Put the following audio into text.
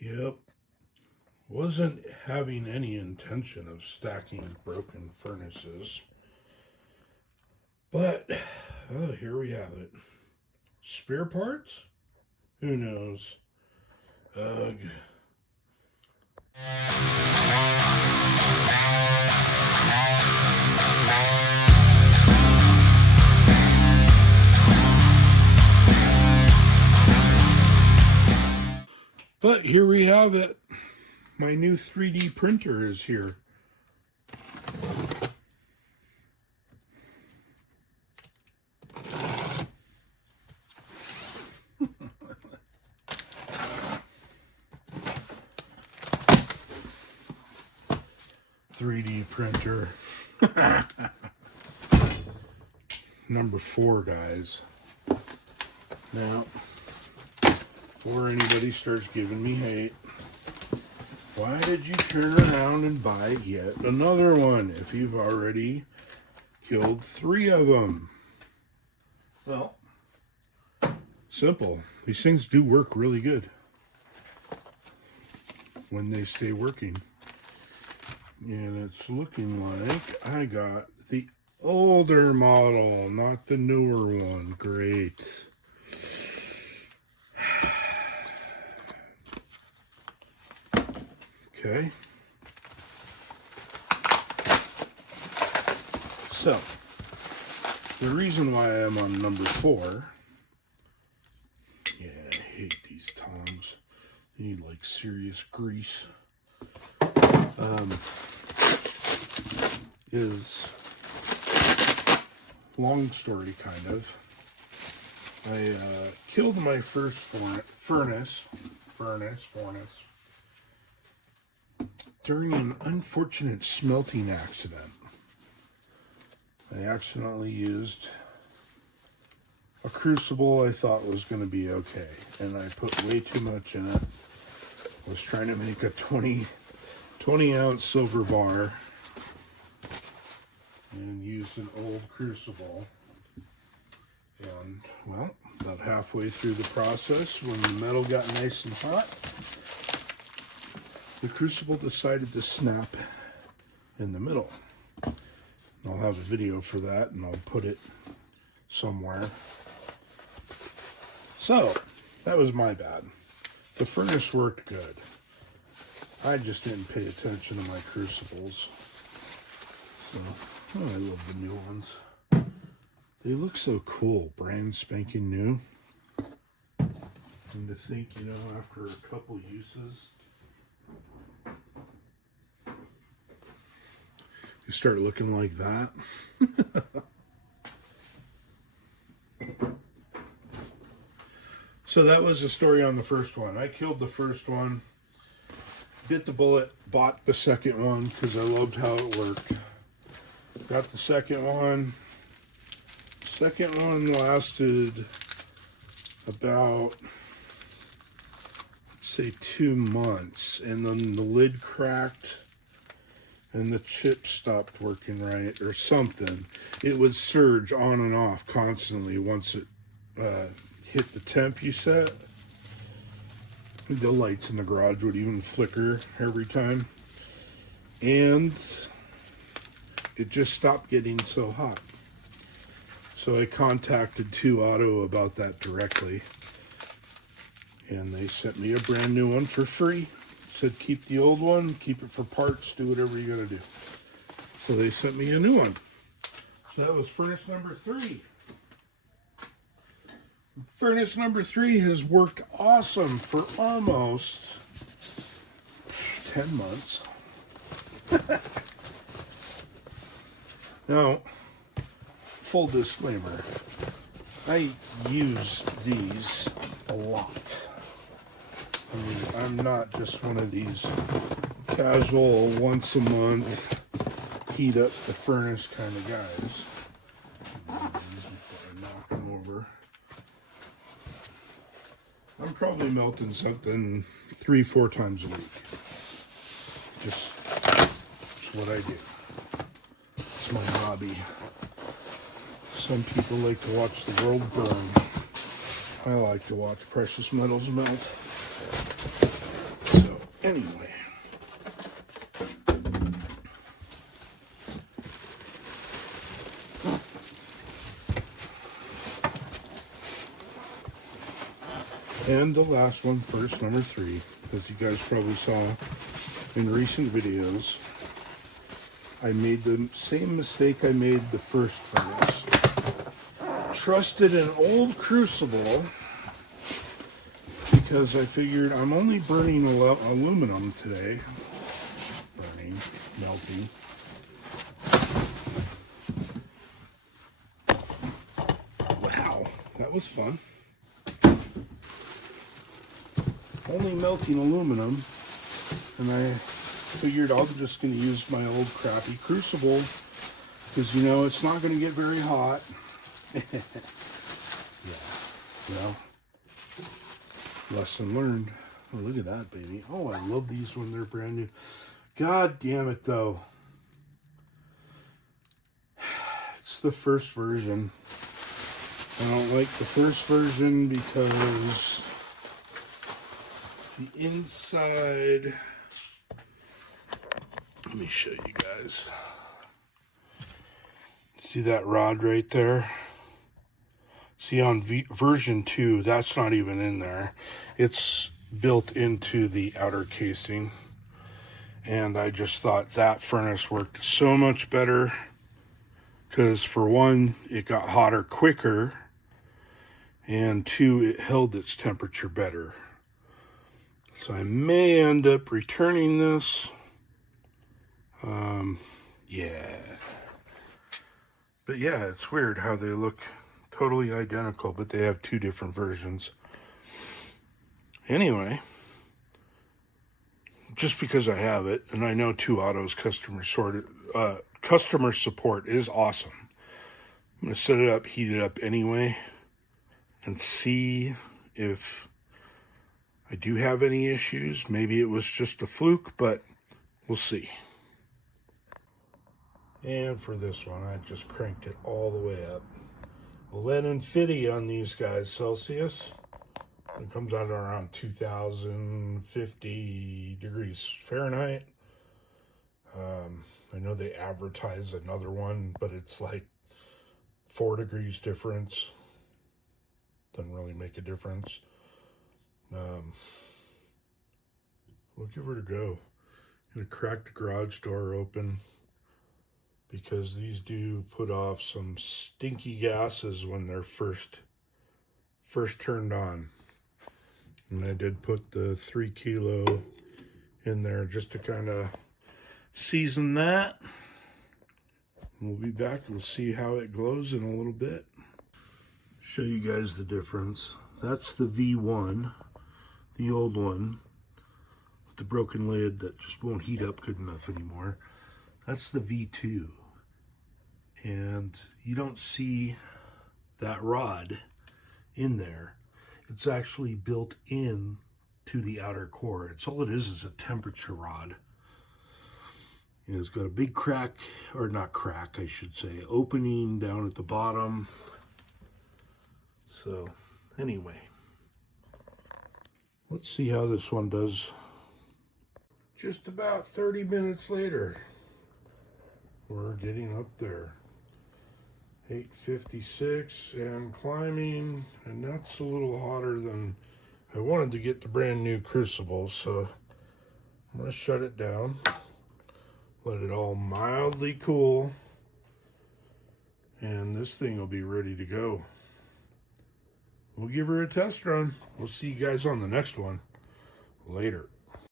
Yep. Wasn't having any intention of stacking broken furnaces. But, oh, here we have it. Spare parts? Who knows? Ugh. But here we have it. My new 3D printer is here. Printer. Number 4, guys. Now, before anybody starts giving me hate, why did you turn around and buy yet another one if you've already killed 3 of them? Well, simple. These things do work really good when they stay working. And it's looking like I got the older model, not the newer one. Great. Okay. So, the reason why I'm on number 4, yeah, I hate these tongs. They need like serious grease. Is long story kind of. I killed my first furnace during an unfortunate smelting accident. I accidentally used a crucible I thought was going to be okay, and I put way too much in it. I was trying to make a 20 ounce silver bar and used an old crucible. And, well, about halfway through the process, when the metal got nice and hot, the crucible decided to snap in the middle. I'll have a video for that, and I'll put it somewhere. So, that was my bad. The furnace worked good. I just didn't pay attention to my crucibles. So, oh, I love the new ones. They look so cool, brand spanking new. And to think, after a couple uses, you start looking like that. So that was the story on the first one. I killed the first one, bit the bullet, bought the second one because I loved how it worked. Got the second one. Second one lasted about, say, 2 months, and then the lid cracked and the chip stopped working right or something. It would surge on and off constantly once it hit the temp you set. The lights in the garage would even flicker every time, and it just stopped getting so hot. So I contacted 2 Auto about that directly, and they sent me a brand new one for free. Said keep the old one, keep it for parts, do whatever you gotta do. So they sent me a new one. So that was furnace number 3. Furnace number 3 has worked awesome for almost 10 months. Now, full disclaimer, I use these a lot. I mean, I'm not just one of these casual once a month heat up the furnace kind of guys. Before I knock them over. I'm probably melting something 3-4 times a week. Just what I do. It's my hobby. Some people like to watch the world burn. I like to watch precious metals melt. Anyway. And the last one first, number 3, as you guys probably saw in recent videos, I made the same mistake I made the first furnace. Trusted an old crucible because I figured I'm only burning aluminum today. Melting. Wow, that was fun. Only melting aluminum, and I figured I'm just going to use my old crappy crucible because, you know, it's not going to get very hot. Yeah, well, lesson learned. Oh, look at that, baby. Oh, I love these when they're brand new. God damn it, though. It's the first version. I don't like the first version because the inside, let me show you guys. See that rod right there? See, on version 2, that's not even in there. It's built into the outer casing. And I just thought that furnace worked so much better because, for one, it got hotter quicker, and 2, it held its temperature better. So I may end up returning this. Yeah. But yeah, it's weird how they look totally identical, but they have 2 different versions. Anyway, just because I have it, and I know 2Auto's customer support is awesome. I'm going to set it up, heat it up anyway, and see if I do have any issues. Maybe it was just a fluke, but we'll see. And for this one, I just cranked it all the way up. Lead infinity on these guys, Celsius. It comes out around 2050 degrees Fahrenheit. I know they advertise another one, but it's like 4 degrees difference. Doesn't really make a difference. We'll give her a go. I'm gonna crack the garage door open because these do put off some stinky gases when they're first turned on. And I did put the 3 kilo in there just to kind of season that. We'll be back and we'll see how it glows in a little bit. Show you guys the difference. That's the V1, the old one, with the broken lid that just won't heat up good enough anymore. That's the V2. And you don't see that rod in there. It's actually built in to the outer core. It's all it is a temperature rod. And it's got a big crack, or not crack, I should say, opening down at the bottom. So, anyway, let's see how this one does. Just about 30 minutes later, we're getting up there. 856 and climbing, and that's a little hotter than I wanted to get the brand new crucible, so I'm going to shut it down, let it all mildly cool, and this thing will be ready to go. We'll give her a test run. We'll see you guys on the next one. Later.